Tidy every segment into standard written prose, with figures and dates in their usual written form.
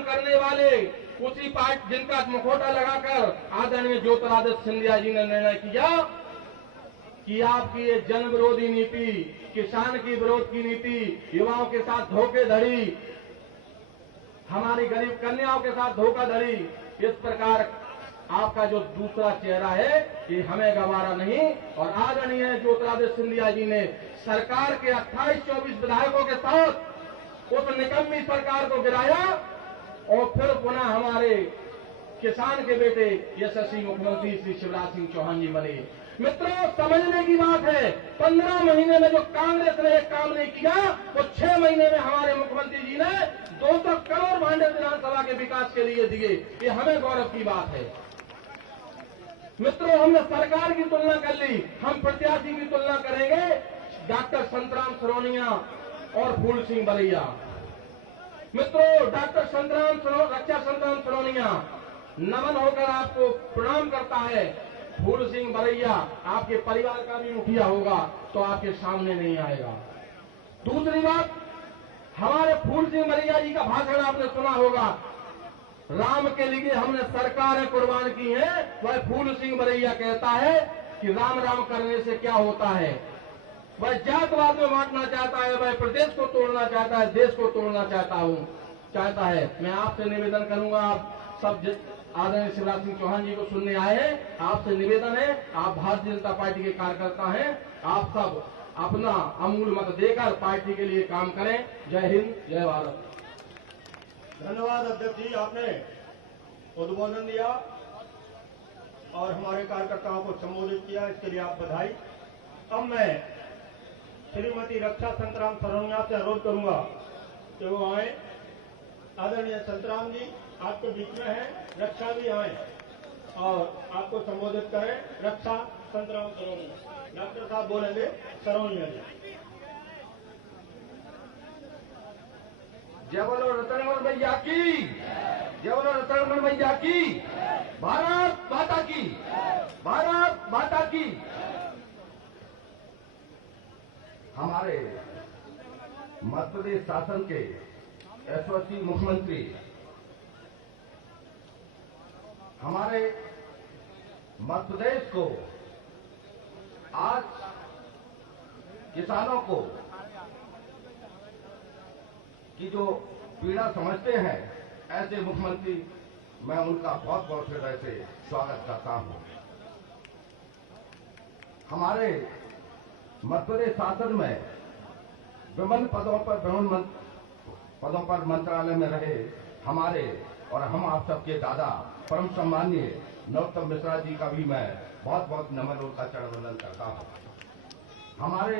काम करने वाले उसी पार्टी जिनका मुखौटा लगाकर आदरणीय ज्योतिरादित्य सिंधिया जी ने निर्णय किया कि आपकी ये जन विरोधी नीति, किसान की विरोध की नीति, युवाओं के साथ धोखेधड़ी, हमारी गरीब कन्याओं के साथ धोखाधड़ी, इस प्रकार आपका जो दूसरा चेहरा है ये हमें गवारा नहीं। और आदरणीय ज्योतिरादित्य सिंधिया जी ने सरकार के 28-24 विधायकों के साथ उस निकम्मी सरकार को गिराया और फिर पुनः हमारे किसान के बेटे यशस्वी मुख्यमंत्री श्री शिवराज सिंह चौहान जी बने। मित्रों, समझने की बात है, 15 महीने में जो कांग्रेस ने एक काम नहीं किया वो 6 महीने में हमारे मुख्यमंत्री जी ने 200 करोड़ भांडेर विधानसभा के विकास के लिए दिए। ये हमें गौरव की बात है। मित्रों, हमने सरकार की तुलना कर ली, हम प्रत्याशी की तुलना करेंगे डॉक्टर संतराम सरोनिया और फूल सिंह बरैया। मित्रों, डॉक्टर रक्षा संतराम सरोनिया नमन होकर आपको प्रणाम करता है। फूल सिंह बरैया आपके परिवार का भी मुखिया होगा तो आपके सामने नहीं आएगा। दूसरी बात, हमारे फूल सिंह बरैया जी का भाषण आपने सुना होगा, राम के लिए हमने सरकारें कुर्बान की हैं। वह फूल सिंह बरैया कहता है कि राम राम करने से क्या होता है। वह जातवाद में बांटना चाहता है, वह प्रदेश को तोड़ना चाहता है, देश को तोड़ना चाहता है। मैं आपसे निवेदन करूंगा, आप सब आदरणीय शिवराज सिंह चौहान जी को सुनने आए हैं, आपसे निवेदन है, आप भारतीय जनता पार्टी के कार्यकर्ता हैं, आप सब अपना अमूल्य मत देकर पार्टी के लिए काम करें। जय हिंद, जय भारत। धन्यवाद अध्यक्ष जी, आपने उद्बोधन दिया और हमारे कार्यकर्ताओं को संबोधित किया, इसके लिए आप बधाई। अब मैं श्रीमती रक्षा संतराम सरोनिया से अनुरोध करूंगा कि वो आए। आदरणीय संतराम जी आपके बीच में है, रक्षा भी आए और आपको संबोधित करें। रक्षा संतराम सरोनिया, डॉक्टर साहब बोलेंगे सरोनिया जी। जय बोलो रतनमल भैया की, जय बोलो रतनमल भैया की, भारत माता की, भारत माता की। हमारे मध्य प्रदेश शासन के यशस्वी मुख्यमंत्री, हमारे मध्य प्रदेश को आज किसानों को की जो पीड़ा समझते हैं, ऐसे मुख्यमंत्री मैं उनका बहुत बहुत हृदय से स्वागत करता हूं। हमारे मध्य प्रदेश शासन में विभिन्न पदों पर मंत्रालय में रहे हमारे और हम आप सबके दादा परम सम्माननीय नरोत्तम मिश्रा जी का भी मैं बहुत बहुत नमन उनका चरण वंदन करता हूं। हमारे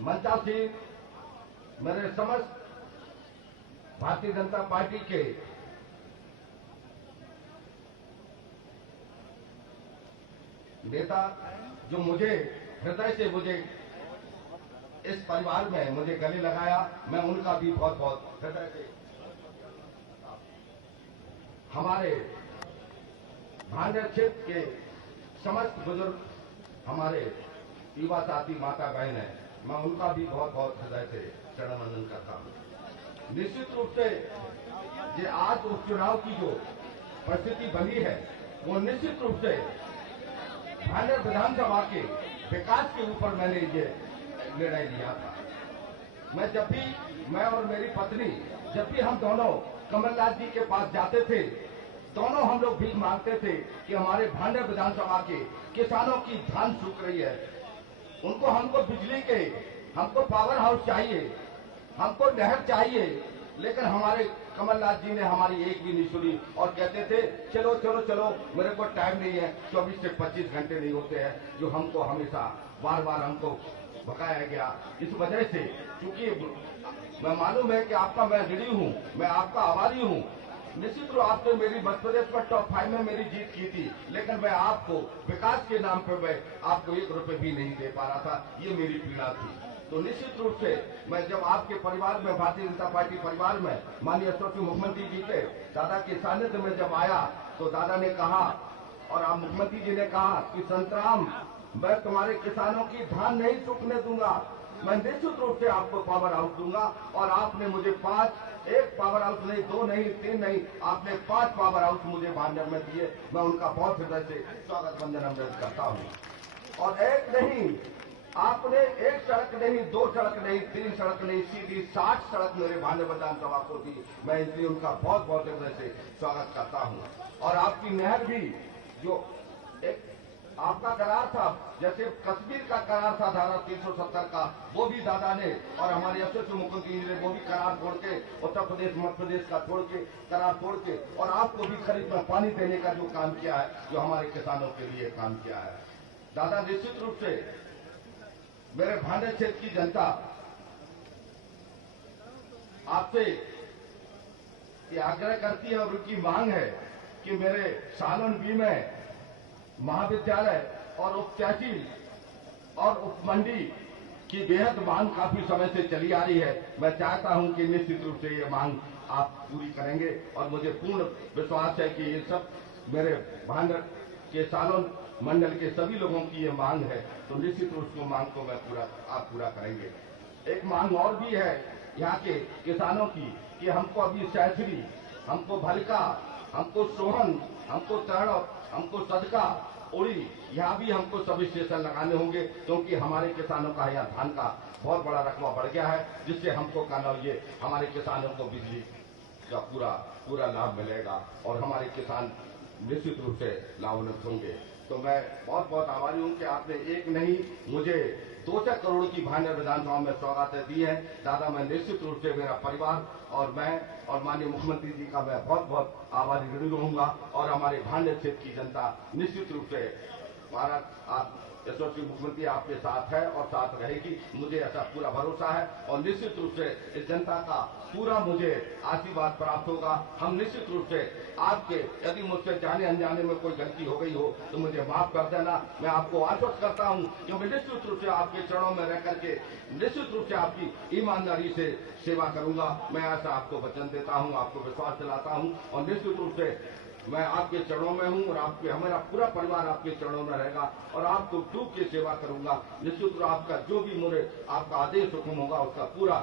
मंचासीन मेरे समस्त भारतीय जनता पार्टी के नेता जो मुझे हृदय से इस परिवार में मुझे गले लगाया, मैं उनका भी बहुत बहुत हृदय से। हमारे भांडेर क्षेत्र के समस्त बुजुर्ग, हमारे युवा साथी माता बहन है, मैं उनका भी बहुत बहुत हृदय से चरण वंदन करता हूं। निश्चित रूप से ये आज उपचुनाव की जो परिस्थिति बनी है वो निश्चित रूप से भांडेर विधानसभा के विकास के ऊपर मैंने ये निर्णय लिया था। मैं और मेरी पत्नी जब भी हम दोनों कमलनाथ जी के पास जाते थे, दोनों हम लोग भीख मांगते थे कि हमारे भांडेर विधानसभा के किसानों की धान सूख रही है, हमको बिजली के, हमको पावर हाउस चाहिए, हमको नहर चाहिए, लेकिन हमारे कमलनाथ जी ने हमारी एक भी नहीं सुनी और कहते थे चलो चलो चलो, मेरे को टाइम नहीं है, 24 से 25 घंटे नहीं होते हैं, जो हमको हमेशा बार बार हमको भगाया गया। इस वजह से क्योंकि मैं मालूम है कि आपका मैं ऋणी हूं, मैं आपका आभारी हूं। निश्चित रूप आपने मेरी मध्य प्रदेश पर टॉप 5 में मेरी जीत की थी, लेकिन मैं आपको विकास के नाम पर मैं आपको 1 रुपए भी नहीं दे पा रहा था, ये मेरी पीड़ा थी। तो निश्चित रूप से मैं जब आपके परिवार में, भारतीय जनता पार्टी परिवार में माननीय यशस्वी मुख्यमंत्री जी के दादा के सानिध्य में जब आया तो दादा ने कहा और आप मुख्यमंत्री जी ने कहा कि संतराम, मैं तुम्हारे किसानों की धान नहीं सूखने दूंगा, मैं निश्चित रूप से आपको पावर हाउस दूंगा। और आपने मुझे 5, एक पावर हाउस नहीं, 2 नहीं, 3 नहीं, आपने 5 पावर हाउस मुझे भांडर में दिए। मैं उनका बहुत हृदय से स्वागत वंदन अमृत करता हूं। और एक नहीं, आपने एक सड़क नहीं, 2 सड़क नहीं, 3 सड़क नहीं, सीधी 60 सड़क मेरे भांडर विधानसभा को दी। मैं इसलिए उनका बहुत बहुत हृदय से स्वागत करता हूं। और आपकी नहर भी, जो एक आपका करार था, जैसे कश्मीर का करार था धारा 370 का, वो भी दादा ने और हमारे यशस्वी मुख्यमंत्री जी ने वो भी करार छोड़ के, उत्तर प्रदेश मध्य प्रदेश का छोड़ के, करार छोड़ के, और आपको भी खरीद में पानी देने का जो काम किया है, जो हमारे किसानों के लिए काम किया है। दादा, निश्चित रूप से मेरे भांडे क्षेत्र की जनता आपसे ये आग्रह करती है और उनकी मांग है कि मेरे सालन बी में महाविद्यालय और उप तहसील और उप मंडी की बेहद मांग काफी समय से चली आ रही है। मैं चाहता हूं कि निश्चित रूप से ये मांग आप पूरी करेंगे और मुझे पूर्ण विश्वास है कि ये सब मेरे भांडर के सालों मंडल के सभी लोगों की ये मांग है, तो निश्चित रूप से मांग को आप पूरा करेंगे। एक मांग और भी है यहाँ के किसानों की कि हमको अभी सैसरी, हमको भलका, हमको सोहन, हमको तड़प, हमको सदका, उड़ी, यहाँ भी हमको सब स्टेशन लगाने होंगे, क्योंकि हमारे किसानों का यहाँ धान का बहुत बड़ा रकबा बढ़ गया है, जिससे हमको कहना ये हमारे किसानों को बिजली का पूरा लाभ मिलेगा और हमारे किसान निश्चित रूप से लाभान्वित होंगे। तो मैं बहुत बहुत आभारी हूं कि आपने एक नहीं, मुझे 2-4 करोड़ की भांडर विधानसभा में सौगातें दी है। दादा, मैं निश्चित रूप से, मेरा परिवार और मैं और माननीय मुख्यमंत्री जी का मैं बहुत बहुत आभारी ऋणी रहूंगा। और हमारे भांडर क्षेत्र की जनता निश्चित रूप से, महाराज आप यशस्वी मुख्यमंत्री आपके साथ है और साथ रहेगी, मुझे ऐसा पूरा भरोसा है। और निश्चित रूप से इस जनता का पूरा मुझे आशीर्वाद प्राप्त होगा। हम निश्चित रूप से आपके, यदि मुझसे जाने अनजाने में कोई गलती हो गई हो तो मुझे माफ कर देना। मैं आपको आश्वस्त करता हूं कि मैं निश्चित रूप से आपके चरणों में रह करके निश्चित रूप से आपकी ईमानदारी से सेवा करूंगा। मैं ऐसा आपको वचन देता हूं, आपको विश्वास दिलाता हूं। और निश्चित रूप से मैं आपके चरणों में हूं और आपके, हमारा पूरा परिवार आपके चरणों में रहेगा और आपको डूब के सेवा करूंगा। निश्चित रूप से आपका जो भी मुझे आपका आदेश हुक्म होगा उसका पूरा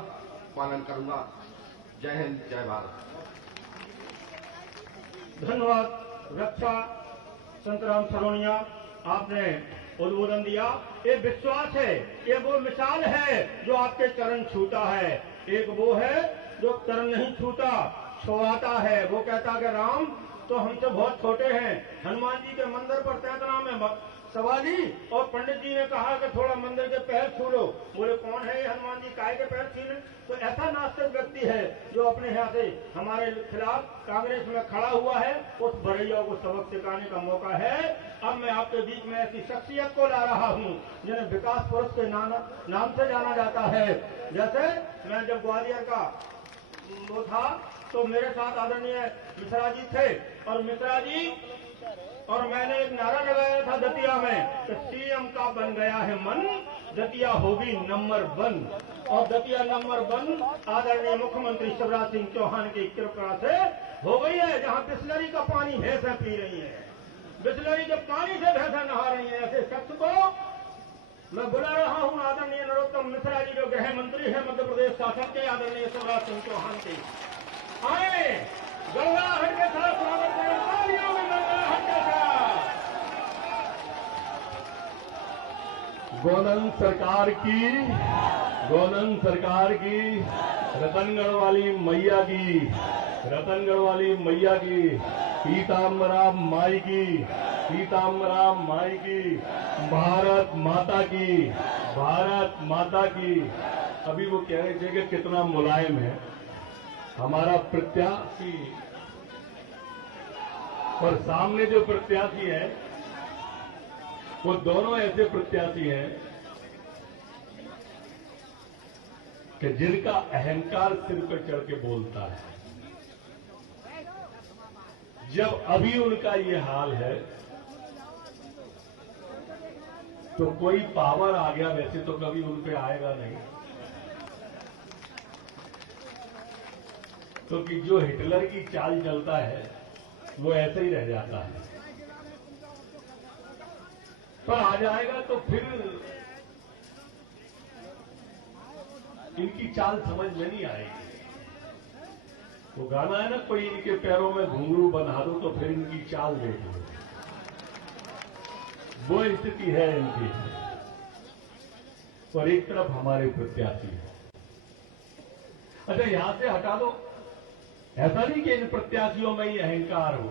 पालन करूंगा। जय हिंद, जय भारत। धन्यवाद। रक्षा संतराम सरोनिया, आपने उद्बोधन दिया। ये विश्वास है, ये वो मिसाल है जो आपके चरण छूता है। एक वो है जो चरण नहीं छूता, छुआता है। वो कहता कि राम तो हमसे बहुत छोटे हैं। हनुमान जी के मंदिर पर तैतना में सवाली और पंडित जी ने कहा कि थोड़ा मंदिर के पैर छू लो। बोले कौन है ये हनुमान जी, काय के पैर छीने? तो ऐसा नास्तिक व्यक्ति है जो अपने यहाँ से हमारे खिलाफ कांग्रेस में खड़ा हुआ है। उस बरैया को सबक सिखाने का मौका है। अब मैं आपके बीच में ऐसी शख्सियत को ला रहा हूँ जिन्हें विकास पुरुष के नाम से जाना जाता है। जैसे मैं जब ग्वालियर का वो था तो मेरे साथ आदरणीय मिश्रा जी थे और मिश्रा जी और मैंने एक नारा लगाया था दतिया में कि सीएम का बन गया है मन, दतिया होगी नंबर 1। और दतिया नंबर 1 आदरणीय मुख्यमंत्री शिवराज सिंह चौहान की कृपा से हो गई है। जहां बिस्लरी का पानी भैंसें पी रही है, बिस्लरी के पानी से भैंसें नहा रही है, ऐसे शख्स को मैं बुला रहा हूं आदरणीय नरोत्तम मिश्रा जी जो गृह मंत्री है मध्य प्रदेश शासन के, आदरणीय शिवराज सिंह चौहान के। आए गंगाहट के साथ स्वागत करें, तालियों में गंगाहट के साथ। गोनंद सरकार की रतनगढ़ वाली मैया की, रतनगढ़ वाली मैया की, पीताम्बरा माई की, पीताम्बरा माई की, भारत माता की, भारत माता की। अभी वो कह रहे थे कि कितना मुलायम है हमारा प्रत्याशी, और सामने जो प्रत्याशी है वो दोनों ऐसे प्रत्याशी हैं कि जिनका अहंकार सिर पर चढ़ के बोलता है। जब अभी उनका ये हाल है तो कोई पावर आ गया, वैसे तो कभी उन पे आएगा नहीं, क्योंकि जो हिटलर की चाल चलता है वो ऐसे ही रह जाता है। पर आ जाएगा तो फिर इनकी चाल समझ में नहीं आएगी। वो गाना है ना, कोई इनके पैरों में घुंघरू बना दो तो फिर इनकी चाल देख लो, वो स्थिति है इनकी। और एक तरफ हमारे प्रत्याशी है। अच्छा, यहां से हटा दो, ऐसा नहीं कि इन प्रत्याशियों में ही अहंकार हो।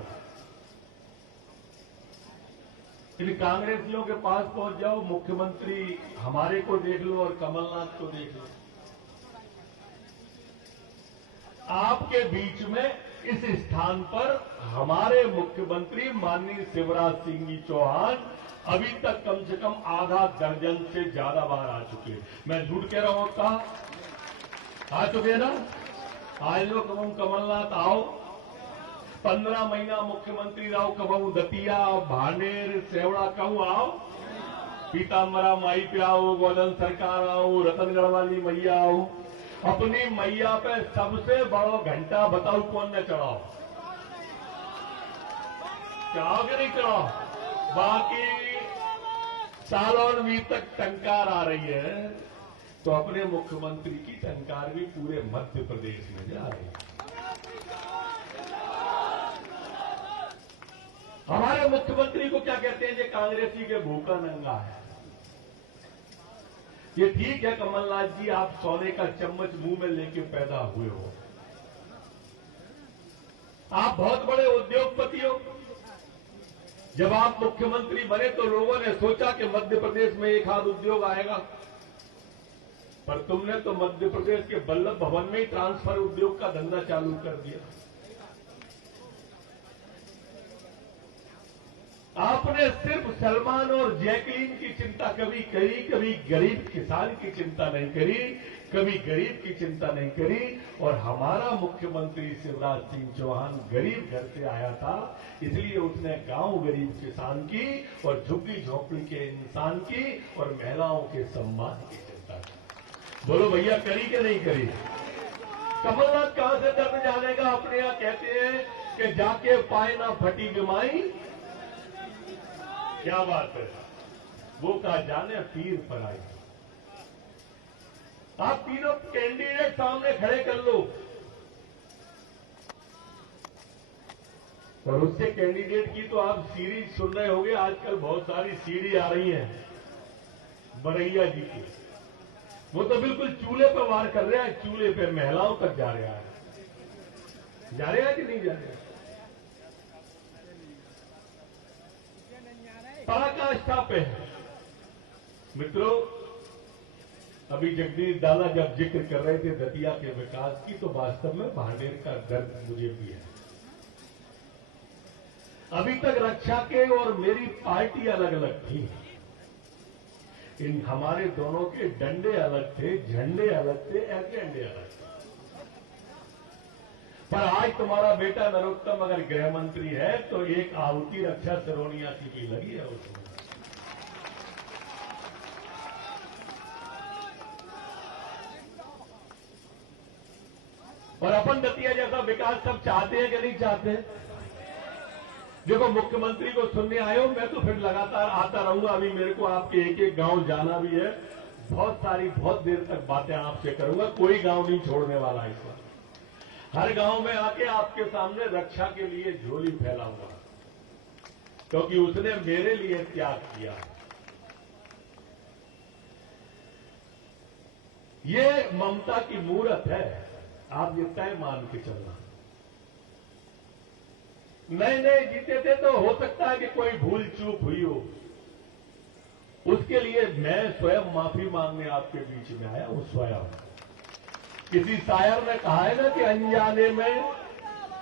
इन कांग्रेसियों के पास पहुंच जाओ, मुख्यमंत्री हमारे को देख लो और कमलनाथ को देख लो। आपके बीच में इस स्थान पर हमारे मुख्यमंत्री माननीय शिवराज सिंह जी चौहान अभी तक कम से कम आधा दर्जन से ज्यादा बार आ चुके। मैं झूठ कह रहा हूं का? आ चुके ना? आज लो कहूं कमलनाथ आओ, 15 महीना मुख्यमंत्री रहो, कहूं दतिया भानेर सेवड़ा कहूं आओ, पीताम्बरा माई पे आओ, गोदन सरकार आओ, रतनगढ़ वाली मैया आओ। अपनी मैया पे सबसे बड़ो घंटा बताओ कौन ने चढ़ाओ? चढ़ाओ कि नहीं चढ़ाओ? बाकी सालों भी तक टंकार आ रही है, तो अपने मुख्यमंत्री की टंकार भी पूरे मध्य प्रदेश में जा रही है। हमारे मुख्यमंत्री को क्या कहते हैं? ये कांग्रेसी के भूखा नंगा है। ये ठीक है कमलनाथ जी, आप सोने का चम्मच मुंह में लेके पैदा हुए हो, आप बहुत बड़े उद्योगपति हो। जब आप मुख्यमंत्री बने तो लोगों ने सोचा कि मध्य प्रदेश में एक आध उद्योग आएगा, पर तुमने तो मध्य प्रदेश के बल्लभ भवन में ही ट्रांसफर उद्योग का धंधा चालू कर दिया। आपने सिर्फ सलमान और जैकलीन की चिंता कभी करी, कभी गरीब किसान की चिंता नहीं करी, कभी गरीब की चिंता नहीं करी। और हमारा मुख्यमंत्री शिवराज सिंह चौहान गरीब घर से आया था, इसलिए उसने गांव गरीब किसान की और झुग्गी झोंपड़ी के इंसान की और महिलाओं के सम्मान की चिंता की। बोलो भैया, करी कि नहीं करी? कमलनाथ कहां से दर्द जानेगा? अपने यहां कहते हैं कि जाके पाए ना फटी बिमाई, क्या बात है, वो का जाने पीर पर आई। आप तीनों कैंडिडेट सामने खड़े कर लो, और उससे कैंडिडेट की तो आप सीरीज सुन रहे होंगे, आजकल बहुत सारी सीडी आ रही है बरैया जी की। वो तो बिल्कुल चूल्हे पर वार कर रहा है, चूल्हे पे महिलाओं तक जा रहा है। जा रहा है कि नहीं जा रहा है? पराकाष्ठा पे है। मित्रों, अभी जगदीश दादा जब जिक्र कर रहे थे दतिया के विकास की, तो वास्तव में भांडेर का दर्द मुझे भी है। अभी तक रक्षा के और मेरी पार्टी अलग अलग थी, इन हमारे दोनों के डंडे अलग थे, झंडे अलग थे, एजेंडे अलग थे। पर आज तुम्हारा बेटा नरोत्तम अगर गृह मंत्री है तो एक आहुति रक्षा सिरोनिया की भी लगी है उसमें। और अपन दतिया जैसा विकास सब चाहते हैं कि नहीं चाहते? देखो, मुख्यमंत्री को सुनने आए हो, मैं तो फिर लगातार आता रहूंगा। अभी मेरे को आपके एक एक गांव जाना भी है, बहुत देर तक बातें आपसे करूंगा, कोई गांव नहीं छोड़ने वाला इस बार। हर गांव में आके आपके सामने रक्षा के लिए झोली फैलाऊंगा, क्योंकि उसने मेरे लिए त्याग किया। ये ममता की मूरत है, आप ये तय मान के चलना। नए नए जीते थे तो हो सकता है कि कोई भूल चूक हुई हो, उसके लिए मैं स्वयं माफी मांगने आपके बीच में आया हूं। स्वयं किसी शायर ने कहा है ना कि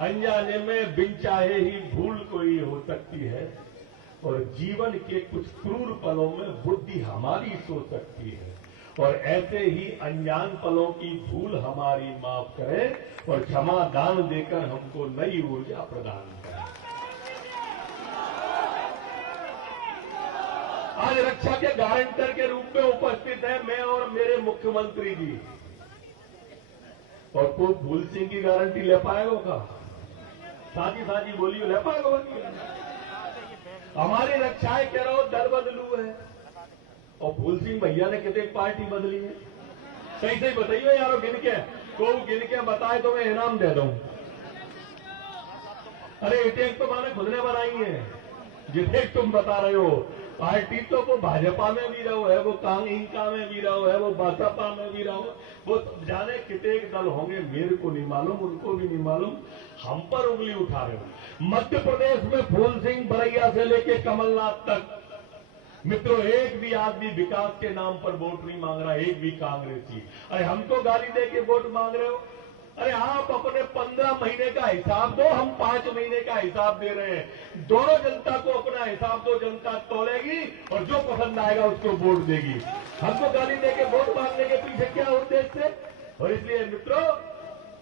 अनजाने में बिन चाहे ही भूल कोई हो सकती है, और जीवन के कुछ क्रूर पलों में बुद्धि हमारी सो सकती है, और ऐसे ही अनजान पलों की भूल हमारी माफ करे और क्षमा दान देकर हमको नई ऊर्जा प्रदान करे। आज रक्षा के गारंटर के रूप में उपस्थित है मैं और मेरे मुख्यमंत्री जी, और कोई भूल सिंह की गारंटी ले पाएगा? साथी साथी बोलिए, ले पाएगा? हमारी रक्षाएं कह रहा हो दल बदलू है, और फूल सिंह भैया ने कितने पार्टी बदली है। सही सही बताइए यारो, गिन के को गिन के बताए तो मैं इनाम दे दूं। अरे इटेक तो मैंने खुद ने बनाई है, जितने तुम बता रहे हो। पार्टी तो वो भाजपा में भी रहो है, वो इनका में भी रहो है, वो बसपा में भी रहो, वो जाने कितने दल होंगे, मेरे को नहीं मालूम, उनको भी नहीं मालूम। हम पर उंगली उठा रहे हो। मध्य प्रदेश में फूल सिंह बरैया से लेके कमलनाथ तक मित्रों, एक भी आदमी विकास के नाम पर वोट नहीं मांग रहा, एक भी कांग्रेसी। अरे हमको गाली दे के वोट मांग रहे हो? अरे आप अपने 15 महीने का हिसाब दो, हम 5 महीने का हिसाब दे रहे हैं। दोनों जनता को अपना हिसाब दो, जनता तोलेगी और जो पसंद आएगा उसको वोट देगी। हमको गाली दे के वोट मांगने के पीछे क्या उद्देश्य है? और इसलिए मित्रों,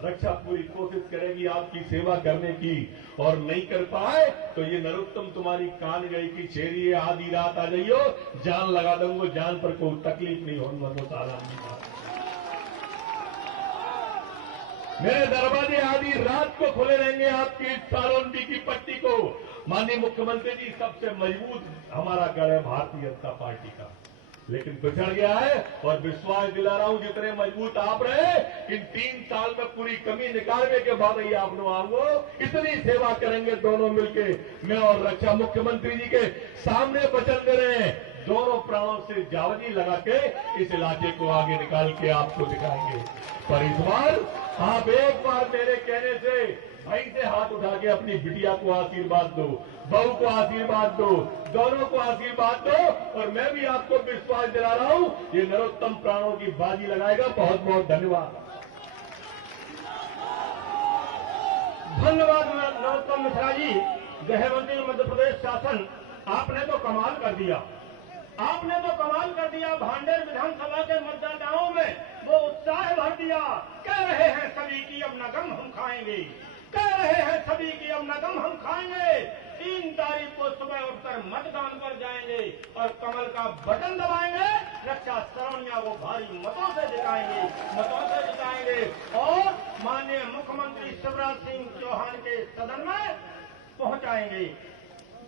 रक्षा पूरी कोशिश करेगी आपकी सेवा करने की, और नहीं कर पाए तो ये नरोत्तम तुम्हारी कान गई की छेरी है, आधी रात आ जाइयो, जान लगा दूंगा, जान पर कोई तकलीफ नहीं होने को साला। मेरे दरवाजे आधी रात को खुले रहेंगे आपकी सालोंडी की पट्टी को। माननीय मुख्यमंत्री जी, सबसे मजबूत हमारा गढ़ है भारतीय जनता पार्टी का, लेकिन पिछड़ गया है। और विश्वास दिला रहा हूं, जितने मजबूत आप रहे, इन 3 साल में पूरी कमी निकालने के बाद ही आप लोग आओ, इतनी सेवा करेंगे दोनों मिलके। मैं और रक्षा मुख्यमंत्री जी के सामने वचन दे रहे हैं, दोनों प्राणों से जावजी लगा के इस इलाके को आगे निकाल के आपको दिखाएंगे। पर इस बार आप एक बार मेरे कहने से भाई से हाथ उठा के अपनी बिटिया को आशीर्वाद दो, बहू को आशीर्वाद दो, दोनों को आशीर्वाद दो। और मैं भी आपको विश्वास दिला रहा हूं, ये नरोत्तम प्राणों की बाजी लगाएगा। बहुत बहुत धन्यवाद। धन्यवाद नरोत्तम मिश्रा जी, गृह मंत्री मध्य प्रदेश शासन। आपने तो कमाल कर दिया, आपने तो कमाल कर दिया। भांडेर विधानसभा के मतदाताओं में वो उत्साह भर दिया। कह रहे हैं सभी की अब नगम हम खाएंगे, कह रहे हैं सभी की अब नगम हम खाएंगे। 3 तारीख को सुबह उठकर मतदान कर जाएंगे और कमल का बटन दबाएंगे। रक्षा सरवनिया वो भारी मतों से जिताएंगे, मतों से जिताएंगे और माननीय मुख्यमंत्री शिवराज सिंह चौहान के सदन में पहुंचाएंगे,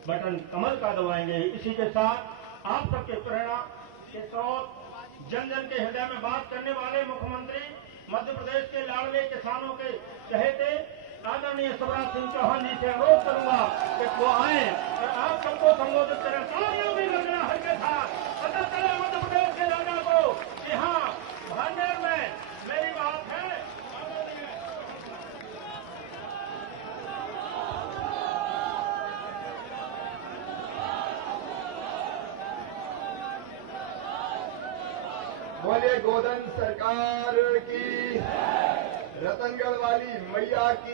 बटन कमल का दबाएंगे। इसी के साथ आप सबके प्रेरणा के स्रोत, जन जन के हृदय में बात करने वाले मुख्यमंत्री, मध्य प्रदेश के लाडले किसानों के चहेते आदरणीय शिवराज सिंह चौहान जी से अनुरोध करूंगा कि वो आए और आप सबको संबोधित करें। तालियों भी लगना हर के साथ पता चले मध्य प्रदेश के राजा को कि हाँ, भांडेर में मेरी बात है। बोले गोदन सरकार की, रतनगढ़ वाली मैया की,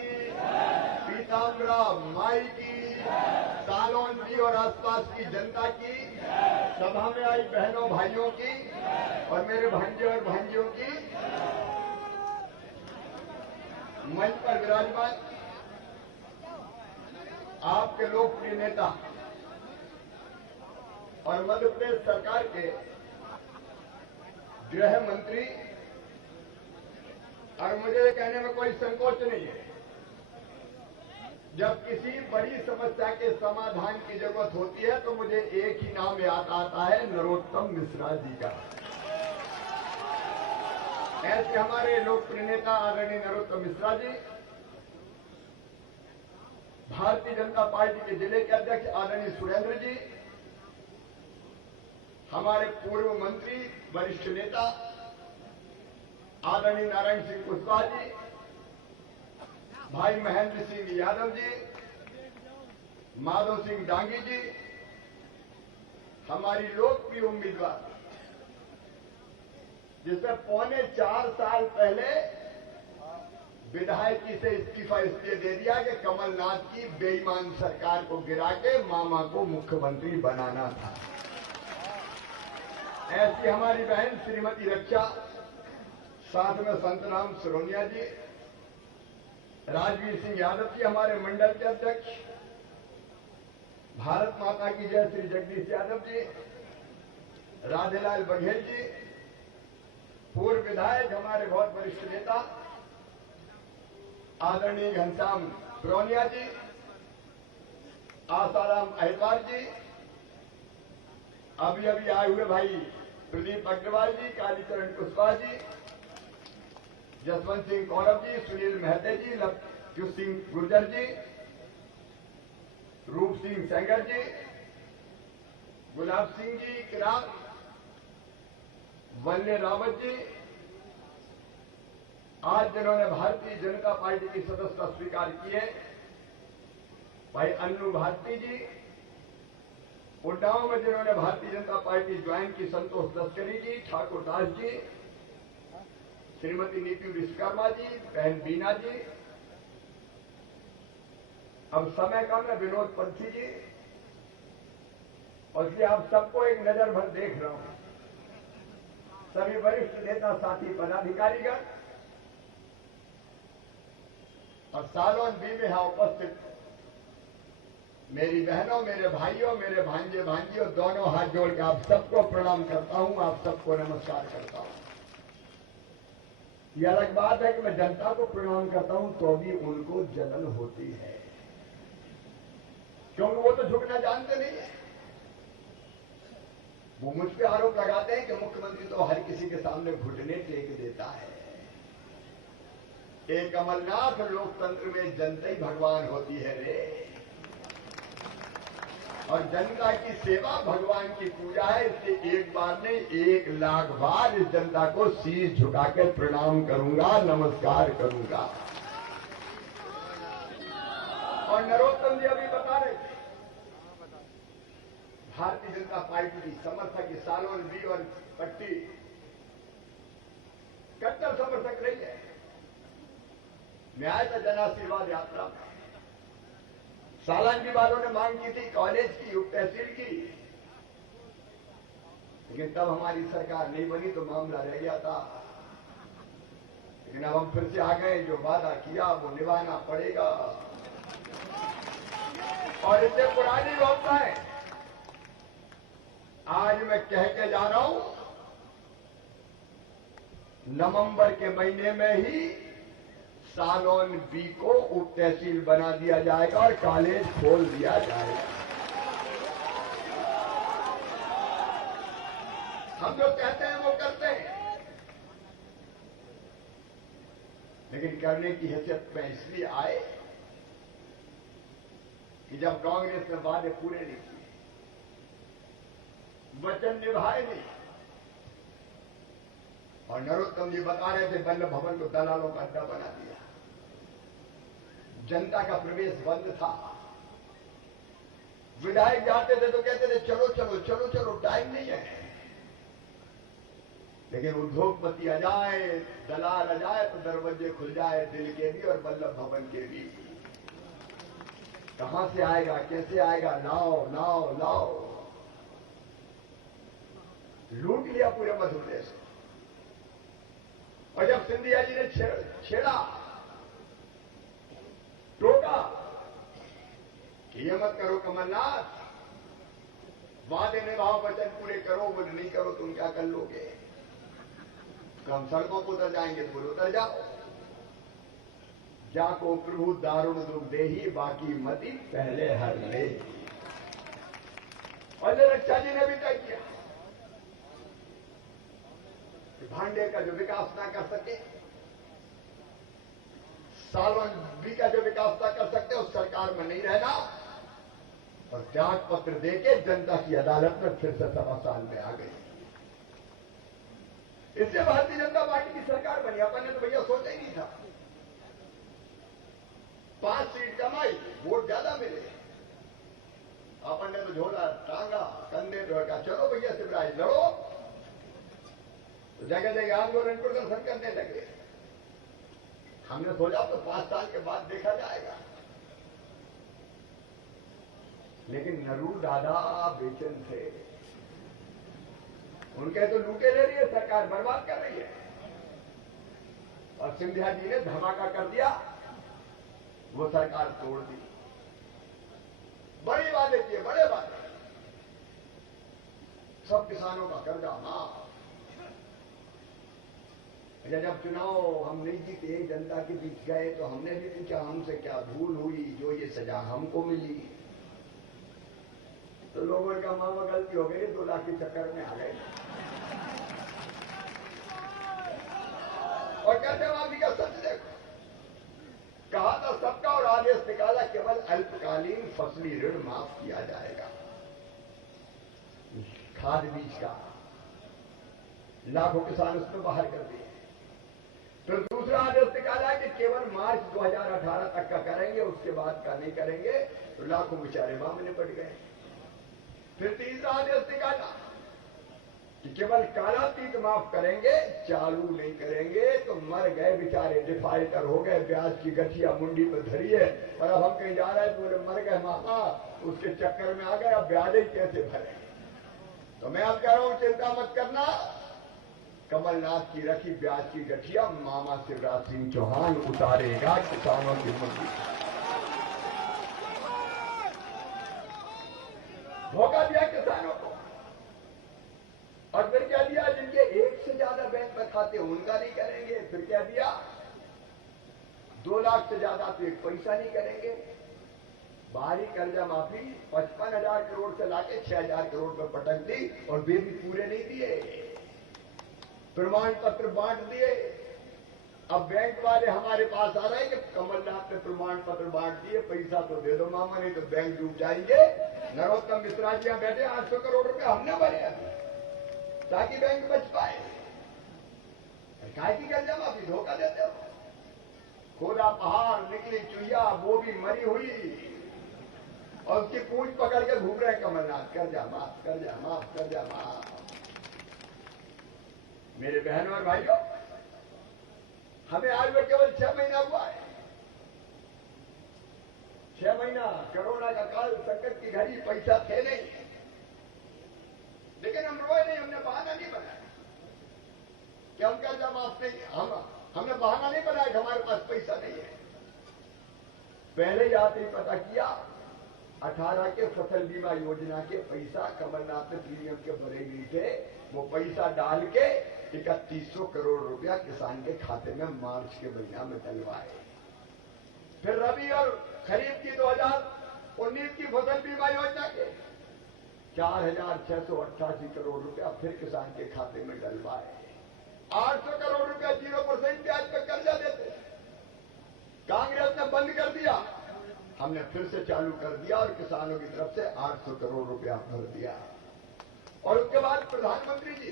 पीताम्बरा माई की, सालोंडी और आसपास की जनता की, सभा में आई बहनों भाइयों की और मेरे भांजे और भांजियों की, मंच पर विराजमान आपके लोकप्रिय नेता और मध्य प्रदेश सरकार के गृह मंत्री, और मुझे ये कहने में कोई संकोच नहीं है, जब किसी बड़ी समस्या के समाधान की जरूरत होती है तो मुझे एक ही नाम याद आता है, नरोत्तम मिश्रा जी का। ऐसे हमारे लोकप्रिय नेता आदरणीय नरोत्तम मिश्रा जी, भारतीय जनता पार्टी के जिले के अध्यक्ष आदरणीय सुरेंद्र जी, हमारे पूर्व मंत्री वरिष्ठ नेता आदरणीय नारायण सिंह कुशवाहा जी, भाई महेंद्र सिंह यादव जी, माधव सिंह डांगी जी, हमारी लोकप्रिय उम्मीदवार जिसे 4.25 साल पहले विधायकी से इस्तीफा इसलिए दे दिया कि कमलनाथ की बेईमान सरकार को गिरा के मामा को मुख्यमंत्री बनाना था। ऐसी हमारी बहन श्रीमती रक्षा, साथ में संतराम सरोनिया जी, राजवीर सिंह यादव जी हमारे मंडल के अध्यक्ष, भारत माता की जय श्री जगदीश यादव जी, राधेलाल बघेल जी, पूर्व विधायक हमारे बहुत वरिष्ठ नेता आदरणीय घनश्याम सरोनिया जी, आसाराम अहिरवार जी, अभी अभी आए हुए भाई प्रदीप अग्रवाल जी, कालीचरण कुशवाहा जी, जसवंत सिंह कौरव जी, सुनील मेहते जी, लवजू सिंह गुर्जर जी, रूप सिंह सेंगर जी, गुलाब सिंह जी किरार, वल्ले रावत जी, आज जिन्होंने भारतीय जनता पार्टी की सदस्यता स्वीकार की है, भाई अन्नू भारती जी, उन्नाव में जिन्होंने भारतीय जनता पार्टी ज्वाइन की, संतोष लश्करी जी, ठाकुर दास जी, श्रीमती नीति विश्वकर्मा जी, बहन बीना जी, अब समय कम है, विनोद पंथी जी, और इसलिए आप सबको एक नजर भर देख रहा हूं। सभी वरिष्ठ नेता साथी पदाधिकारीगण और सालोन बी में यहां उपस्थित मेरी बहनों, मेरे भाइयों, मेरे भांजे भांजियों, दोनों हाथ जोड़ के आप सबको प्रणाम करता हूं, आप सबको नमस्कार करता हूं। यह अलग बात है कि मैं जनता को प्रणाम करता हूं तो भी उनको जलन होती है, क्योंकि वो तो झुकना जानते नहीं है। वो मुझ पे आरोप लगाते हैं कि मुख्यमंत्री तो हर किसी के सामने घुटने टेक देता है। एक कमलनाथ, लोकतंत्र में जनता ही भगवान होती है रे, और जनता की सेवा भगवान की पूजा है। इसलिए एक बार नहीं 1 लाख बार इस जनता को शीश झुका के प्रणाम करूंगा, नमस्कार करूंगा। और नरोत्तम जी अभी बता रहे थे, भारतीय जनता पार्टी की समर्थक की सालोन बी और पट्टी कट्टर समर्थक रही है। मैं आया था जन आशीर्वाद यात्रा में, सालान वालों ने मांग की थी कॉलेज की, उप तहसील की, लेकिन तब हमारी सरकार नहीं बनी तो मामला रह गया था। लेकिन अब हम फिर से आ गए, जो वादा किया वो निभाना पड़ेगा। और इससे पुरानी व्यवस्थाएं आज मैं कह के जा रहा हूं, नवंबर के महीने में ही सालोन बी को उप तहसील बना दिया जाएगा और कॉलेज खोल दिया जाएगा। हम जो कहते हैं वो करते हैं, लेकिन करने की हैसियत में इसलिए आए कि जब कांग्रेस ने वादे पूरे नहीं किए, वचन निभाए नहीं, और नरोत्तम जी बता रहे थे बल्लभ भवन को दलालों का अड्डा बना दिया, जनता का प्रवेश बंद था। विधायक जाते थे तो कहते थे चलो चलो चलो चलो, टाइम नहीं है। लेकिन उद्योगपति आ जाए, दलाल आ जाए तो दरवाजे खुल जाए, दिल के भी और बल्लभ भवन के भी। कहां से आएगा, कैसे आएगा, लाओ लाओ लाओ। लूट लिया पूरे मध्य प्रदेश को। और जब सिंधिया जी ने छेड़ा, टोका कि ये मत करो कमलनाथ, वादे निभाओ, वचन पूरे करो, वो नहीं करो तुम क्या कर लोगे, तो हम सड़कों पर उतर जाएंगे, तो बोले उतर जाओ। जाको प्रभु दारुण दुख देही, बाकी मती पहले हर ले। और रक्षा जी ने भी तय किया कि भांडे का जो विकास ना कर सके, सालोन बी का जो विकास ना कर सकते, उस सरकार में नहीं रहना, और त्याग पत्र देके जनता की अदालत में फिर से 7 साल में आ गई। इससे भारतीय जनता पार्टी की सरकार बनी। अपन ने तो भैया सोचा ही नहीं था। 5 सीट कमाई, वोट ज्यादा मिले, अपन ने तो झोला टांगा, कंधे पे रखा, चलो भैया शिवराज लड़ो। तो जगह जगह आंदोलन प्रदर्शन करने लगे। हमने सोचा तो 5 साल के बाद देखा जाएगा। लेकिन नरू दादा बेचैन थे, उनके तो लूटे ले रही है सरकार, बर्बाद कर रही है। और सिंधिया जी ने धमाका कर दिया, वो सरकार तोड़ दी। बड़े वादे किए, बड़े वादे, सब किसानों का कर्जा माफ। जब चुनाव हम नहीं जीते, जनता के बीच गए, तो हमने भी पूछा हमसे क्या भूल हुई जो ये सजा हमको मिली। तो लोगों का मामा गलती हो गई, 2 लाख के चक्कर में आ गए। और कर्जा माफी का आदेश निकाला, केवल अल्पकालीन फसली ऋण माफ किया जाएगा, खाद बीज का। लाखों किसान उसमें बाहर कर दिए। फिर दूसरा आदेश निकाला कि केवल मार्च 2018 तक का करेंगे, उसके बाद का नहीं करेंगे, तो लाखों बेचारे मामले बढ़ गए। फिर तीसरा आदेश निकाला कि केवल कालातीत माफ करेंगे, चालू नहीं करेंगे, तो मर गए बेचारे, डिफाल्टर हो गए, ब्याज की गठिया मुंडी पर धरी है, और अब हम कहीं जा रहे हैं, बोले मर गए मामा, उसके चक्कर में आ गए, अब ब्याज ही कैसे भरे। तो मैं अब कह रहा हूं, चिंता मत करना, कमलनाथ की रखी ब्याज की गठिया मामा शिवराज सिंह चौहान उतारेगा किसानों की मुंडी। धोखा दिया किसानों को। और फिर क्या दिया, जिनके एक से ज्यादा बैंक में खाते उनका नहीं करेंगे। फिर क्या दिया, 2 लाख से ज्यादा तो एक पैसा नहीं करेंगे। बाहरी कर्जा माफी 55,000 करोड़ से लाके 6,000 करोड़ में पटक दी, और वे भी पूरे नहीं दिए। प्रमाण पत्र बांट दिए। अब बैंक वाले हमारे पास आ रहे हैं कि कमलनाथ ने प्रमाण पत्र बांट दिए, पैसा तो दे दो मामा, नहीं तो बैंक डूब जाएंगे। नरोत्तम मिश्रा जी यहाँ बैठे, 800 करोड़ रुपए हमने भरे अभी, ताकि बैंक बच पाए। काय की कर्जा माफी, धोखा देते हो। खोदा पहाड़, निकली चुहिया, वो भी मरी हुई, और उसकी पूंछ पकड़ के घूम रहे हैं कमलनाथ, कर्जा माफ, कर्जा माफ, कर्जा माफ। मेरे बहनों और भाइयों, हमें आज में केवल 6 महीना हुआ है। 6 महीना कोरोना का काल, संकट की घड़ी, पैसा थे नहीं, लेकिन हम रोए नहीं, हमने बहाना नहीं बनाया कि हम कर्जा माफ नहीं, हमने बहाना नहीं बनाया कि हमारे पास पैसा नहीं है। पहले ही आते ही पता किया, 18 के फसल बीमा योजना के पैसा कमलनाथ ने प्रीमियम के भरे नहीं थे, वो पैसा डाल के 3100 करोड़ रुपया किसान के खाते में मार्च के महीना में डलवाए। फिर रबी और खरीफ की 2019 की फसल बीमा योजना के 4,688 करोड़ रुपया फिर किसान के खाते में डलवाए। 800 करोड़ रुपया 0% ब्याज पर कर्जा देते, कांग्रेस ने बंद कर दिया, हमने फिर से चालू कर दिया, और किसानों की तरफ से 800 करोड़ रुपया भर दिया। और उसके बाद प्रधानमंत्री जी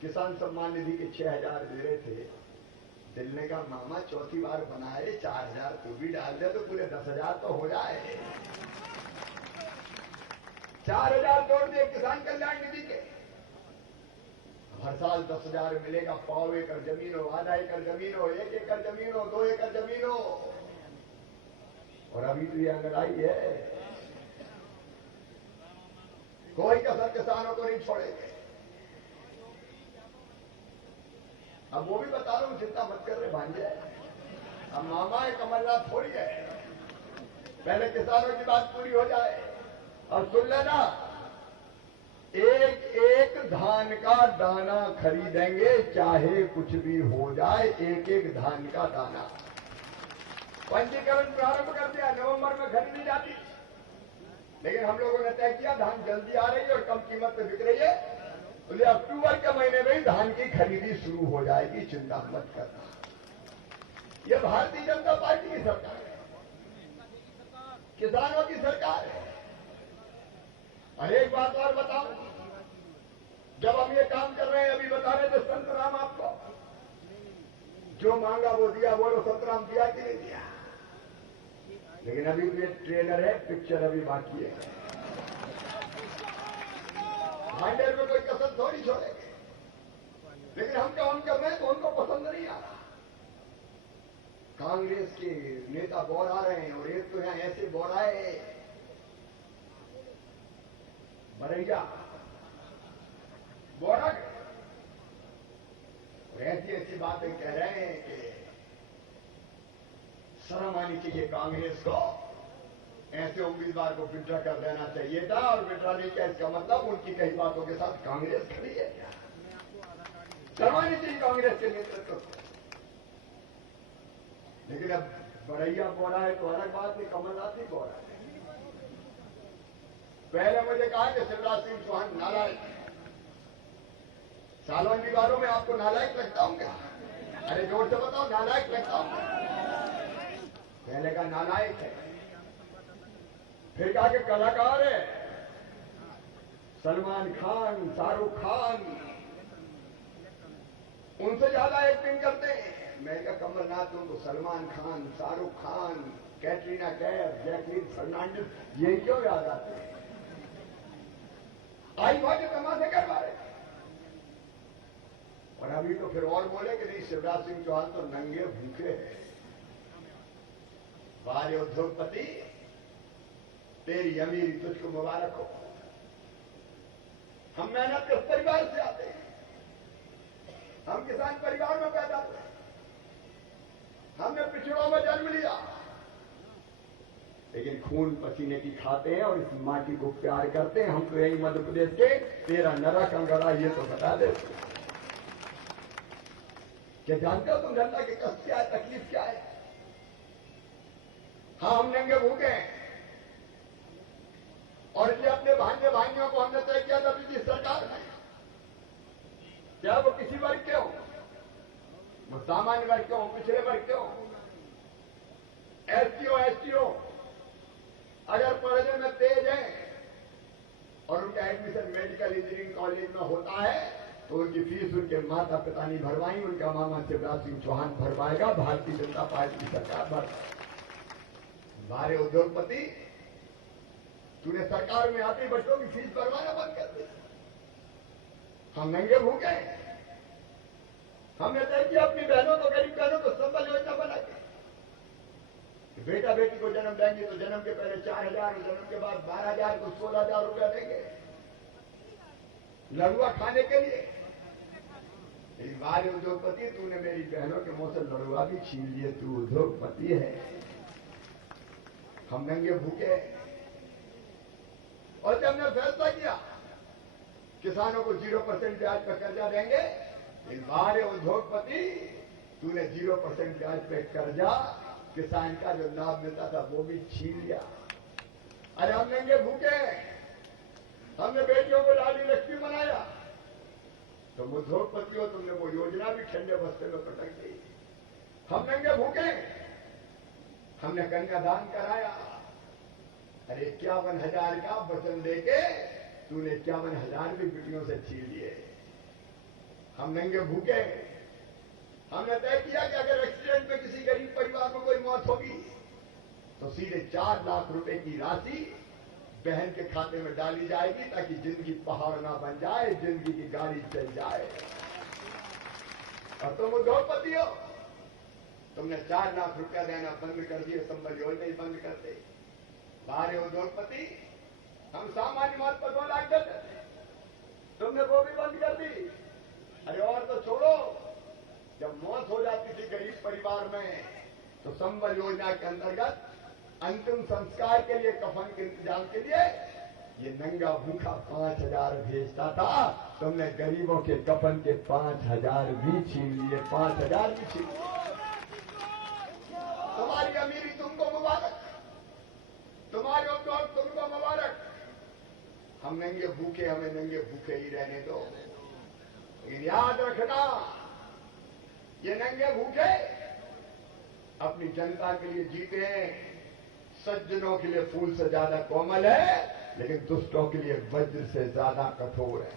किसान सम्मान निधि के 6,000 दे रहे थे। दिल ने कहा, मामा चौथी बार बनाए, 4,000 तू भी डाल दे तो पूरे 10,000 तो हो जाए। 4,000 जोड़ दिए किसान कल्याण निधि के। हर साल 10,000 मिलेगा, 1.5 एकड़ जमीन हो, आधा एकड़ जमीन हो, 1 एकड़ जमीन हो, 2 एकड़ जमीन हो। और अभी तो ये अंगड़ाई है, कोई कसर किसानों को नहीं छोड़ेंगे। अब वो भी बता रहा हूं, चिंता मत कर रहे भांजे, अब मामा है कमलनाथ थोड़ी है। पहले किसानों की बात पूरी हो जाए। और सुन लेना, एक एक धान का दाना खरीदेंगे, चाहे कुछ भी हो जाए, एक एक धान का दाना। पंजीकरण प्रारंभ कर दिया, नवंबर में खरीदी जाती, लेकिन हम लोगों ने तय किया धान जल्दी आ रही है और कम कीमत पे बिक रही है, इसलिए अक्टूबर के महीने में ही धान की खरीदी शुरू हो जाएगी, चिंता मत करना। यह भारतीय जनता पार्टी की सरकार है, किसानों की सरकार है। और एक बात और बताऊं, जब हम ये काम कर रहे हैं, अभी बता रहे थे संतराम आपको, जो मांगा वो दिया, बोलो संतराम दिया कि नहीं दिया। लेकिन अभी भी ट्रेलर है, पिक्चर अभी बाकी है। भांडेर में कोई कसर थोड़ी छोड़ेंगे, लेकिन हम काम कर रहे हैं तो उनको पसंद नहीं आ रहा। कांग्रेस के नेता बोरा रहे हैं, और एक तो यहां ऐसे बोराए बरैया बोरा, ऐसी ऐसी बातें कह रहे हैं कि शर्म आनी चाहिए कांग्रेस को, ऐसे उम्मीदवार को विड्रा कर देना चाहिए था। और विड्रा नहीं किया, इसका मतलब उनकी कई बातों के साथ कांग्रेस खड़ी है। शर्म आनी चाहिए कांग्रेस के नेतृत्व को। लेकिन अब बरैया बोला है तो अलग बात नहीं, कमलनाथ ही बोला है। पहले मुझे कहा कि शिवराज सिंह चौहान नालायक है। सालों की बारों में आपको नालायक लगता हूं क्या? अरे जोर से बताओ, नालायक लगता हूं क्या? मैंने कहा नालायक है। फिर कहा कि कलाकार है, सलमान खान, शाहरुख खान उनसे ज्यादा एक्टिंग करते हैं। मैं कहा कमलनाथ तुमको सलमान खान, शाहरुख खान, कैटरीना कैफ, जैकलीन फर्नांडिस ये क्यों याद आते हैं? आई बात तमाशे करवा रहे थे। और अभी तो फिर और बोले कि नहीं शिवराज सिंह चौहान तो नंगे भूखे हैं। बारे उद्योगपति, तेरी अमीरी तुझको मुबारक हो। हम मेहनत के परिवार से आते हैं, हम किसान परिवार में पैदा हुए, हमने पिछड़ों में जन्म लिया, लेकिन खून पसीने की खाते हैं और इस माटी को प्यार करते हैं। हम तो यही मध्य प्रदेश के तेरा नरक अंगड़ा ये तो बता देते क्या जानते हो तुम जनता की कष्ट क्या है, तकलीफ क्या है? हाँ, हम नंगे भूखे हैं और इसलिए अपने भांजे भाइयों को हमने तय किया था कि सरकार में क्या वो किसी वर्ग के हो, वो सामान्य वर्ग के हो, पिछड़े वर्ग के हो, एसटी हो, अगर पढ़ने में तेज है और उनका एडमिशन मेडिकल इंजीनियरिंग कॉलेज में होता है तो उनकी फीस उनके माता पिता नहीं भरवाई, उनका मामा शिवराज सिंह चौहान भरवाएगा, भारतीय जनता पार्टी की सरकार भरवाएगी। हमारे उद्योगपति, तूने सरकार में आते बच्चों की फीस भरवाना बंद कर दी। हम नंगे भूखे हैं। हमने तय किया अपनी बहनों को, गरीब बहनों को संबल योजना बना के बेटा बेटी को जन्म देंगे तो जन्म के पहले 4,000 और जन्म के बाद 12,000 को 16,000 रुपया देंगे लड़ुआ खाने के लिए। हमारे उद्योगपति, तूने मेरी बहनों के मुंह से लड़ुआ भी छीन लिए, तू उद्योगपति है। हम नंगे भूखे और जब हमने फैसला किया किसानों को 0% ब्याज पर कर्जा देंगे, हमारे उद्योगपति, तूने 0% ब्याज पे कर्जा किसान का जो लाभ मिलता था वो भी छीन लिया। अरे हम नंगे भूखे, हमने बेटियों को लाली लक्ष्मी बनाया, तुम उद्योगपति हो, तुमने वो योजना भी ठंडे बस्ते में पटक दी। हम नंगे भूखे, हमने कन्यादान कराया। अरे 51,000 का वचन देके तूने 51,000 भी बेटियों से छीन लिए। हम नंगे भूखे, हमने तय किया कि अगर एक्सीडेंट में किसी गरीब परिवार में कोई मौत होगी तो सीधे 4 लाख रुपए की राशि बहन के खाते में डाली जाएगी ताकि जिंदगी पहाड़ ना बन जाए, जिंदगी की गाड़ी चल जाए। और तुम उद्योगपति हो, तुमने 4 लाख रुपया देना बंद कर दिए, संबल योजना ही बंद कर दी। बारे उद्योगपति, हम सामान्य मत पर 2 लाख देते थे, तुमने वो भी बंद कर दी। अरे और तो छोड़ो, जब मौत हो जाती थी गरीब परिवार में तो संबल योजना के अंतर्गत अंतिम संस्कार के लिए, कफन के इंतजाम के लिए ये नंगा भूखा 5,000 भेजता था। तुमने गरीबों के कफन के 5,000 भी छीन लिए, 5,000 भी छीन लिए। तुम्हारी अमीरी तुमको मुबारक, तुम्हारे उद्योग तुमको मुबारक। हम नंगे भूखे, हमें नंगे भूखे ही रहने दो। याद रखना, ये नंगे भूखे अपनी जनता के लिए जीते हैं। सज्जनों के लिए फूल से ज्यादा कोमल है, लेकिन दुष्टों के लिए वज्र से ज्यादा कठोर है।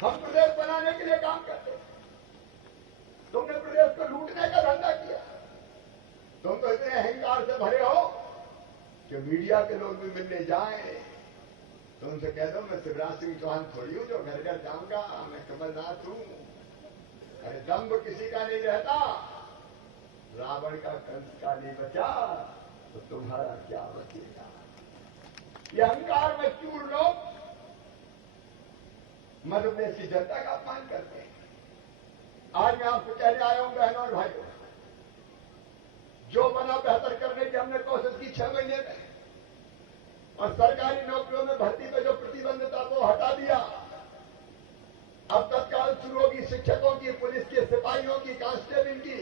हम प्रदेश बनाने के लिए काम करते हैं, तुमने प्रदेश को लूटने का धंधा किया। तुम तो इतने अहंकार से भरे हो कि मीडिया के लोग भी मिलने जाएं तो उनसे कह दो मैं शिवराज सिंह चौहान थोड़ी हूं जो घर घर जाऊंगा, मैं कमलनाथ हूं। अरे दम्भ किसी का नहीं रहता, रावण का कंस का नहीं बचा तो तुम्हारा क्या बचेगा। ये अहंकार में चूर लोग मध्य प्रदेश की जनता का अपमान करते हैं। आज मैं आपको कहने आया हूं बहनों और भाइयों, जो बना बेहतर करने की हमने कोशिश की 6 महीने में, और सरकारी नौकरियों में भर्ती पे जो प्रतिबंध था वो हटा दिया। अब तत्काल शुरू होगी शिक्षकों की, पुलिस की, सिपाहियों की, कांस्टेबल की,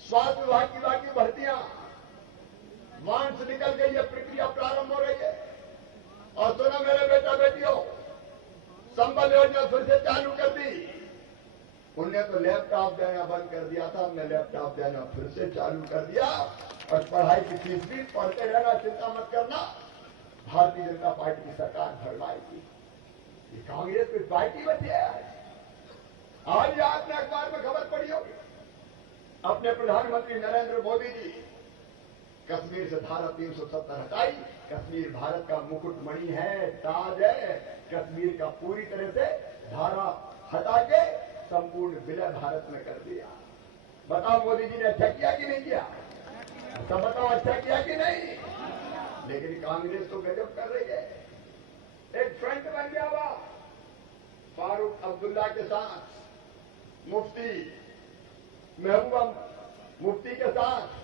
स्वास्थ्य विभाग की बाकी भर्तियां वाहन से निकल गई है, प्रक्रिया प्रारंभ हो रही है। और सुनो मेरे बेटा बेटियों, संबल योजना फिर से चालू कर दी। उनने तो लैपटॉप देना बंद कर दिया था, हमने लैपटॉप देना फिर से चालू कर दिया। और पढ़ाई की फीस भी पढ़ते रहना, चिंता मत करना, भारतीय जनता पार्टी की सरकार भरवाएगी। ये कांग्रेस की पार्टी बची है। आज आपने अखबार में खबर पढ़ी होगी, अपने प्रधानमंत्री नरेंद्र मोदी जी कश्मीर से धारा 370 हटाई। कश्मीर भारत का मुकुटमणि है, ताज है। कश्मीर का पूरी तरह से धारा हटा के संपूर्ण विलय भारत में कर दिया। बताओ मोदी जी ने अच्छा किया कि नहीं किया? सब बताओ, अच्छा किया कि नहीं? लेकिन कांग्रेस तो गजब कर रही है। एक फ्रंट बन गया हुआ फारूक अब्दुल्ला के साथ, मुफ्ती महबूबा मुफ्ती के साथ,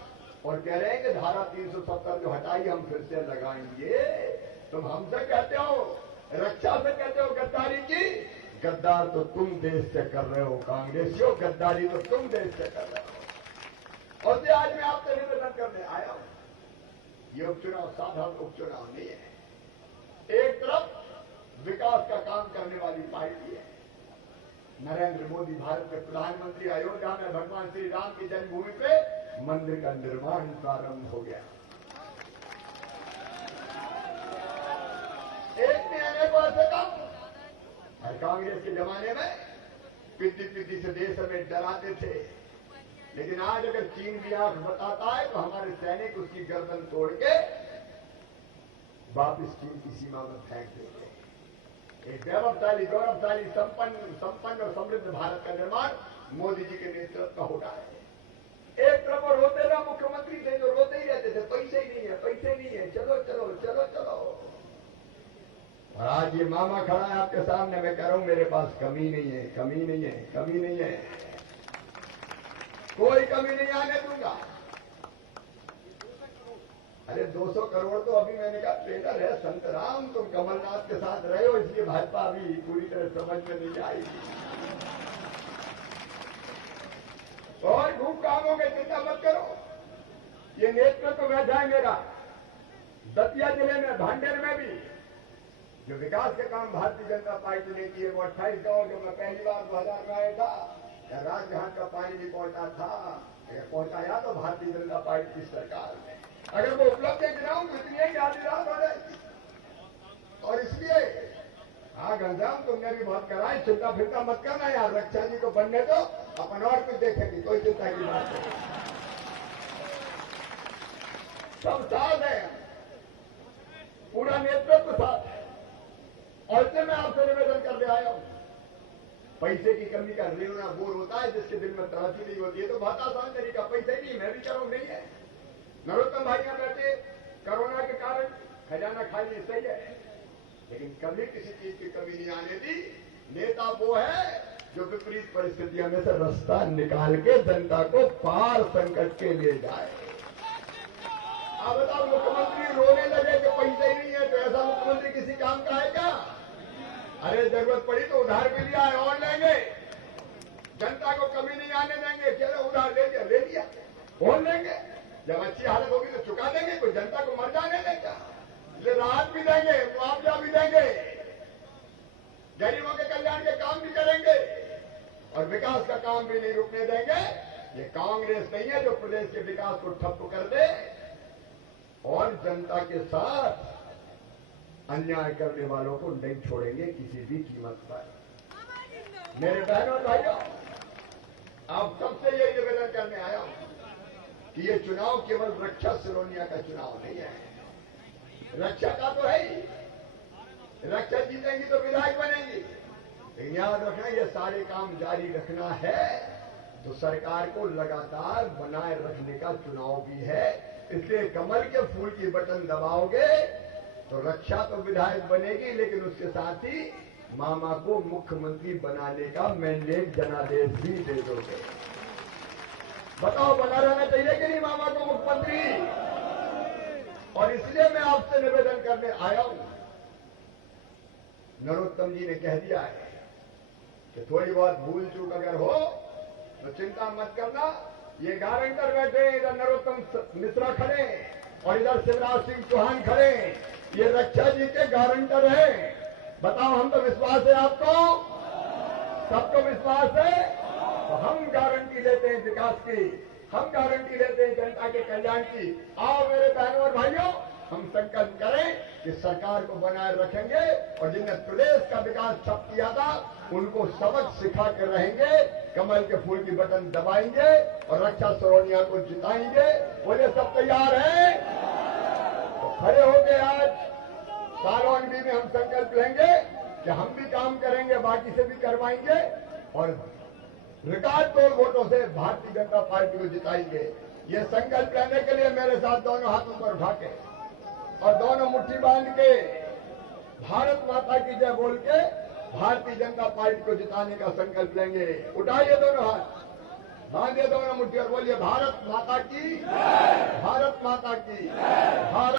और कह रहे हैं कि धारा 370 जो हटाई हम फिर से लगाएंगे। तुम हमसे कहते हो, रक्षा से कहते हो गद्दारी की। गद्दार तो तुम देश से कर रहे हो कांग्रेसियों, गद्दारी तो तुम देश से कर रहे हो। और आज मैं आपसे निवेदन करने आया हूं, ये उपचुनाव साधारण उपचुनाव नहीं है। एक तरफ विकास का काम करने वाली पार्टी है। नरेंद्र मोदी भारत के प्रधानमंत्री, अयोध्या में भगवान श्री राम की जन्मभूमि पे मंदिर का निर्माण प्रारंभ हो गया। एक ने अनेक ऐसे काम, और कांग्रेस के जमाने में पिद्दी से देश में डराते थे। लेकिन आज अगर चीन भी आंख बताता है तो हमारे सैनिक उसकी गर्दन तोड़ के वापिस चीन की सीमा में फेंक देंगे। एक वैभवशाली, गौरवशाली, संपन्न और समृद्ध भारत का निर्माण मोदी जी के नेतृत्व होता है। एक तरफ वो रोते रहा मुख्यमंत्री थे, जो रोते ही रहते थे, पैसे ही नहीं है, पैसे नहीं है, चलो चलो चलो चलो। और आज ये मामा खड़ा है आपके सामने, मैं कह रहा हूं मेरे पास कमी नहीं है, कमी नहीं है, कमी नहीं है, कोई कमी नहीं आने दूंगा। अरे 200 करोड़ तो अभी मैंने कहा ट्रेलर है। संत राम, तुम कमलनाथ के साथ रहे हो, इसलिए भाजपा अभी पूरी तरह समझ में नहीं आएगी। और खूब काम हो गए, चिंता मत करो। ये नेतृत्व वैसा है मेरा। दतिया जिले में, भांडेर में भी जो विकास के काम भारतीय जनता पार्टी ने किए, वो 28 गांव जो मैं पहली बार 2000 में आया था, राजघाट का पानी भी पहुंचा था, पहुंचाया तो भारतीय जनता पार्टी की सरकार ने। अगर वो उपलब्धि गिनाऊं तो इतनी है कि आधी रात हो जाएगी। और इसलिए हाँ घनश्याम, तुमने भी बहुत कराए, चिंता फिरता मत करना यार, रक्षा जी को बनने दो, अपन और कुछ देखेंगे, कोई चिंता की बात नहीं। सब साथ है, पूरा नेतृत्व साथ है। और इसलिए मैं आपसे निवेदन करने आया हूं, पैसे की कमी का रेवना बोर होता है, जिसके दिल में तड़ासी नहीं होती है, तो बहुत आसान तरीका, पैसे नहीं, मैं भी कह रहा हूं नहीं है। नरोत्तम भाई यहां बैठे, कोरोना के कारण खजाना खाली सही है, लेकिन कभी किसी चीज की कमी नहीं आने दी। नेता वो है जो विपरीत परिस्थितियों में से रास्ता निकाल के जनता को पार संकट के ले जाए। अब बताओ, मुख्यमंत्री रोने लगे कि पैसे ही नहीं है, तो ऐसा मुख्यमंत्री किसी काम का है क्या? अरे जरूरत पड़ी तो उधार भी लिया है और लेंगे, जनता को कमी नहीं आने देंगे। चलो उधार ले लिया और लेंगे, जब अच्छी हालत होगी तो चुका देंगे, कोई जनता को मर जाने देगा। राहत भी देंगे, मुआवजा भी देंगे, गरीबों के कल्याण के काम भी करेंगे, और विकास का काम भी नहीं रुकने देंगे। ये कांग्रेस नहीं है जो प्रदेश के विकास को ठप्प कर दे और जनता के साथ अन्याय करने वालों को नहीं छोड़ेंगे किसी भी कीमत पर। मेरे बहनों भाइयों, आप सबसे यही निवेदन करने आया हूं कि ये चुनाव केवल रक्षा सिरोनिया का चुनाव नहीं है। रक्षा का तो है ही, रक्षा जीतेंगी तो विधायक बनेंगी, लेकिन याद रखना ये सारे काम जारी रखना है तो सरकार को लगातार बनाए रखने का चुनाव भी है। इसलिए कमल के फूल की बटन दबाओगे तो रक्षा तो विधायक बनेगी, लेकिन उसके साथ ही मामा को मुख्यमंत्री बनाने का मैंडेट जनादेश भी दे दोगे। बताओ, बना रहना चाहिए कि नहीं मामा को मुख्यमंत्री? और इसलिए मैं आपसे निवेदन करने आया हूं, नरोत्तम जी ने कह दिया है कि थोड़ी बहुत भूल चूक अगर हो तो चिंता मत करना। ये गारंटर बैठे, इधर नरोत्तम मिश्रा खड़े और इधर शिवराज सिंह चौहान खड़े, ये रक्षा जी के गारंटर हैं। बताओ, हम तो विश्वास है आपको, सबको विश्वास है। तो हम गारंटी लेते हैं विकास की, हम गारंटी लेते हैं जनता के कल्याण की। आओ मेरे बहनों और भाइयों, हम संकल्प करें कि सरकार को बनाए रखेंगे और जिनने प्रदेश का विकास ठप किया था उनको सबक सिखा कर रहेंगे, कमल के फूल की बटन दबाएंगे और रक्षा सरोनिया को जिताएंगे। बोले सब तैयार हैं? तो खड़े होके आज सालोन भी में हम संकल्प लेंगे कि हम भी काम करेंगे, बाकी से भी करवाएंगे और रिकॉर्ड तोड़ वोटों से भारतीय जनता पार्टी को जिताएंगे। ये संकल्प लेने के लिए मेरे साथ दोनों हाथों पर उठा के और दोनों मुट्ठी बांध के भारत माता की जय बोल के भारतीय जनता पार्टी को जिताने का संकल्प लेंगे। उठाइए दोनों हाथ, बांधिए दोनों मुट्ठी और बोलिए भारत माता की, भारत माता की, भारत